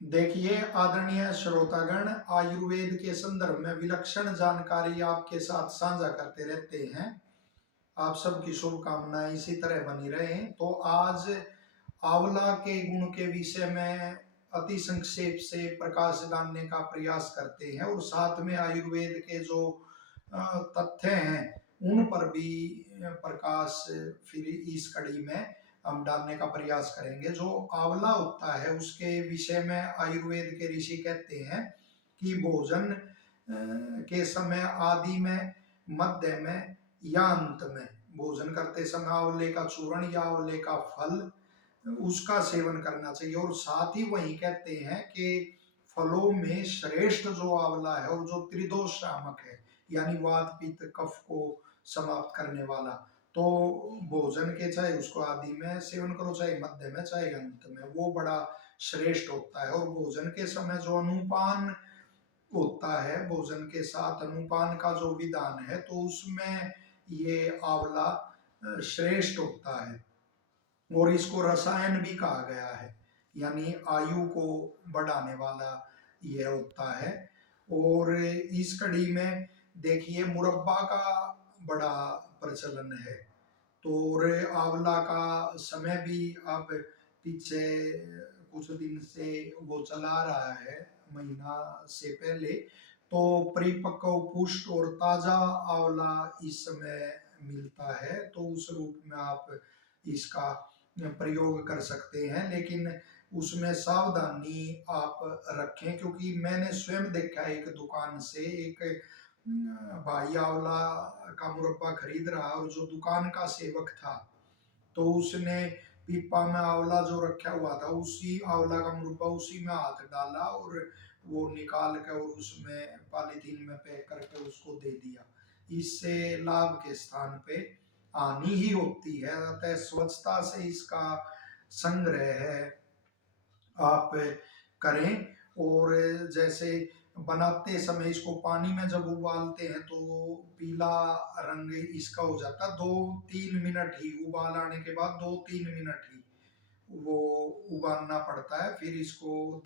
देखिए आदरणीय श्रोतागण, आयुर्वेद के संदर्भ में विलक्षण जानकारी आपके साथ साझा करते रहते हैं। आप सबकी शुभकामनाएं इसी तरह बनी रहे। तो आज आंवला के गुण के विषय में अति संक्षेप से प्रकाश डालने का प्रयास करते हैं और साथ में आयुर्वेद के जो तथ्य हैं उन पर भी प्रकाश फिर इस कड़ी में हम डालने का प्रयास करेंगे। जो आंवला होता है उसके विषय में आयुर्वेद के ऋषि कहते हैं कि भोजन के समय आदि में, मध्य में या अंत में भोजन करते समय आंवले का चूर्ण या आंवले का फल उसका सेवन करना चाहिए। और साथ ही वही कहते हैं कि फलों में श्रेष्ठ जो आंवला है और जो त्रिदोष शामक है, यानी वात पित्त कफ को समाप्त करने वाला, तो भोजन के चाहे उसको आदि में सेवन करो, चाहे मध्य में चाहे अंत में, वो बड़ा श्रेष्ठ होता है। और भोजन के समय जो अनुपान होता है, भोजन के साथ अनुपान का जो विधान है, तो उसमें ये आंवला श्रेष्ठ होता है। और इसको रसायन भी कहा गया है, यानी आयु को बढ़ाने वाला यह होता है। और इस कड़ी में देखिए मुरब्बा का बड़ा प्रचलन है। तो और आंवला का समय भी अब पीछे कुछ दिन से वो चला रहा है, महीना से पहले। तो परिपक्व, पुष्ट और ताजा आंवला इस समय मिलता है, तो उस रूप में आप इसका प्रयोग कर सकते हैं। लेकिन उसमें सावधानी आप रखें, क्योंकि मैंने स्वयं देखा एक दुकान से एक भाई आंवला का मुरब्बा खरीद रहा, और जो दुकान का सेवक था तो उसने पीपा में आंवला जो रखा हुआ था, उसी आंवला का मुरब्बा उसी में हाथ डाला और वो निकाल कर और उसमें पॉलीथीन में पैक करके उसको दे दिया। इससे लाभ के स्थान पे हानि ही होती है। अतः स्वच्छता से इसका संग्रह है आप करें। और जैसे बनाते समय इसको पानी में जब उबालते हैं तो पीला रंग इसका हो जाता है। 2-3 मिनट ही उबाल आने के बाद 2-3 मिनट ही वो उबालना पड़ता है। फिर इसको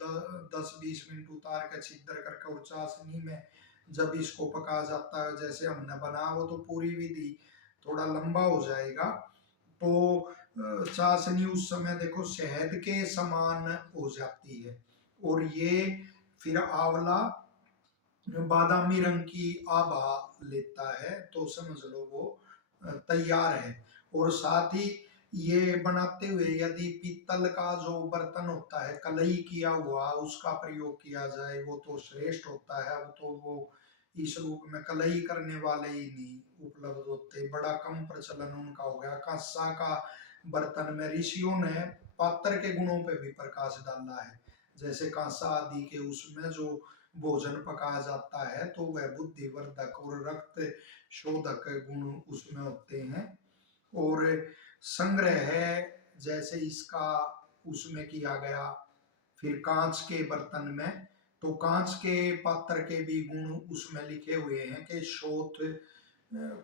10-20 मिनट उतार कर छिद्र करके और चाशनी में जब इसको पका जाता है जैसे हमने बनाया, वो तो पूरी विधि थोड़ा लंबा हो जाएगा। तो चाशनी उस समय देखो शहद के समान हो जाती है, और ये फिर आंवला बादामी रंग की आभा लेता है, तो समझ लो वो तैयार है। और साथ ही ये बनाते हुए यदि पीतल का जो बर्तन होता है, कलई किया हुआ, उसका प्रयोग किया जाए वो तो श्रेष्ठ होता है। अब तो वो इस रूप में कलई करने वाले ही नहीं उपलब्ध होते, बड़ा कम प्रचलन उनका हो गया। कांसा का बर्तन में ऋषियों ने पात्र के गुणों पे भी प्रकाश डाला है। जैसे कांसा आदि के उसमें जो भोजन पकाया जाता है तो वह बुद्धिवर्धक और रक्त शोधक गुण उसमें होते हैं। और संग्रह है जैसे इसका उसमें किया गया। फिर कांच के बर्तन में, तो कांच के पात्र के भी गुण उसमें लिखे हुए हैं कि शोथ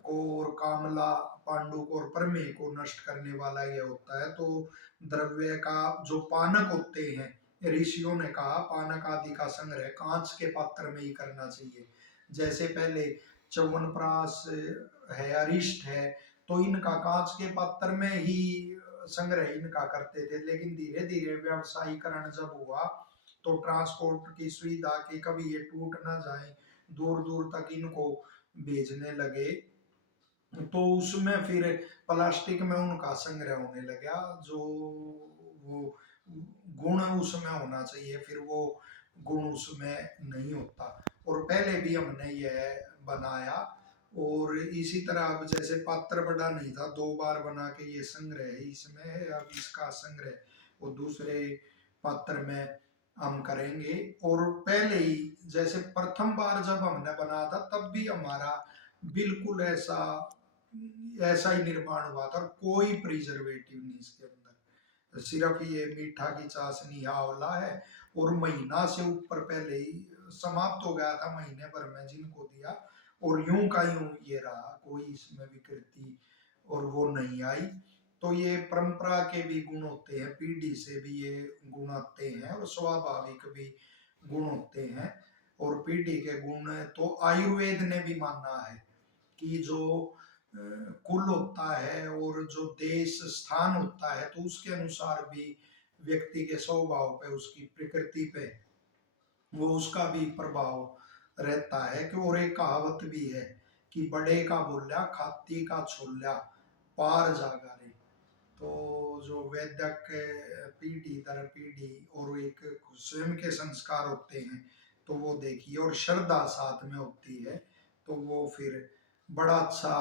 को और कामला, पांडु को और प्रमेय को नष्ट करने वाला यह होता है। तो द्रव्य का जो पानक होते हैं, ऋषियों ने कहा पानक आदि का संग्रह कांच के पात्र में ही करना चाहिए। जैसे पहले च्यवनप्राश है, अरिष्ट है, तो इनका कांच के पात्र में ही संग्रह इनका करते थे। लेकिन धीरे धीरे व्यवसायीकरण जब हुआ तो ट्रांसपोर्ट की सुविधा के कभी ये टूट ना जाए, दूर दूर तक इनको भेजने लगे, तो उसमें फिर प्लास्टिक में उनका संग्रह होने लगा। जो वो गुण उसमें होना चाहिए, फिर वो गुण उसमें नहीं होता। और पहले भी हमने यह बनाया, और इसी तरह अब जैसे पात्र बड़ा नहीं था, 2 बार बना के ये संग्रह है इसमें है। अब इसका संग्रह वो दूसरे पात्र में हम करेंगे। और पहले ही जैसे प्रथम बार जब हमने बनाया था तब भी हमारा बिल्कुल ऐसा ऐसा ही निर्माण हुआ था, और कोई प्रिजर्वेटिव नहीं इसके अंदर। सिर्फ ये मीठा की चाशनी आंवला है, और महीना से ऊपर पहले ही समाप्त हो गया था, महीने भर में जिनको दिया, और यूं का यूं ये रहा, कोई इसमें विकृति और वो नहीं आई। तो ये परंपरा के भी गुण होते हैं, पीढ़ी से भी ये गुण आते हैं और स्वाभाविक भी गुण होते हैं। और पीढ़ी के गुण तो आयुर्वेद ने भी माना है कि जो कुल होता है और जो देश स्थान होता है तो उसके अनुसार भी व्यक्ति के स्वभाव पे, उसकी प्रकृति पे वो उसका भी प्रभाव रहता है। कि और एक कहावत भी है कि बड़े का बोल्या खाती का छोल्या पार जागा रे। तो जो वैद्यक पीढ़ी दर पीढ़ी और एक स्वयं के संस्कार होते हैं तो वो देखिए, और श्रद्धा साथ में होती है तो वो फिर बड़ा अच्छा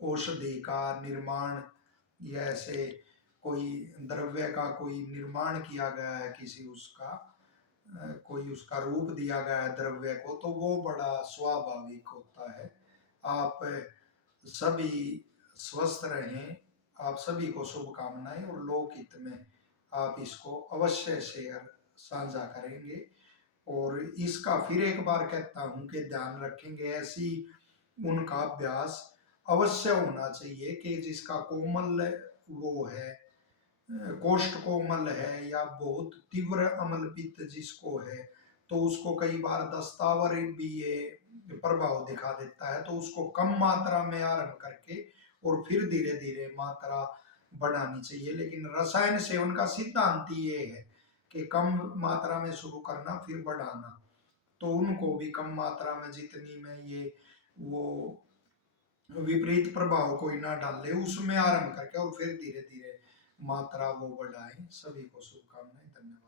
औषधि का निर्माण या ऐसे कोई द्रव्य का कोई निर्माण किया गया है, किसी उसका कोई उसका रूप दिया गया है द्रव्य को, तो वो बड़ा स्वाभाविक होता है। आप सभी स्वस्थ रहें, आप सभी को शुभकामनाएं, और लोकहित में आप इसको अवश्य शेयर साझा करेंगे। और इसका फिर एक बार कहता हूं कि ध्यान रखेंगे, ऐसी उनका अभ्यास अवश्य होना चाहिए कि जिसका कोमल वो है, कोष्ठ कोमल है या बहुत तीव्र अम्ल पित्त जिसको है, तो उसको कई बार दस्तावर भी ये प्रभाव दिखा देता है, तो उसको कम मात्रा में आरंभ करके और फिर धीरे धीरे मात्रा बढ़ानी चाहिए। लेकिन रसायन सेवन का सिद्धांत ये है कि कम मात्रा में शुरू करना फिर बढ़ाना, तो उनको भी कम मात्रा में जितनी में ये वो विपरीत प्रभाव कोई ना डाले उसमें आरंभ करके और फिर धीरे धीरे मात्रा वो बढ़ाएं। सभी को शुभकामनाएं, धन्यवाद।